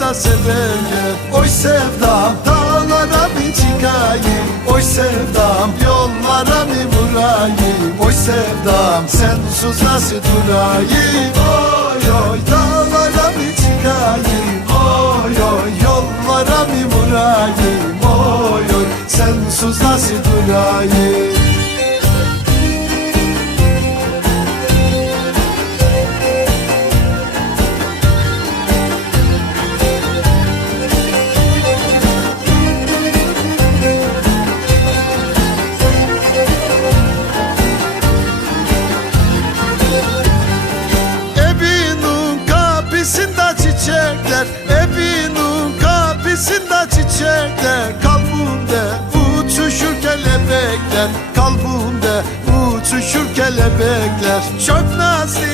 da severler Oy sevdam dağlara mı çıkayım. Oy sevdam yollara mı vurayım. Oy sevdam sensiz nasıl durayım? Oy oy dağlara mı çıkayım. Oy oy yollara mı vurayım. Oy oy sensiz nasıl durayım çiçekler Evinin kapısında çiçekler Kalbimde uçuşur kelebekler. Kalbimde uçuşur kelebekler. Çok sevdum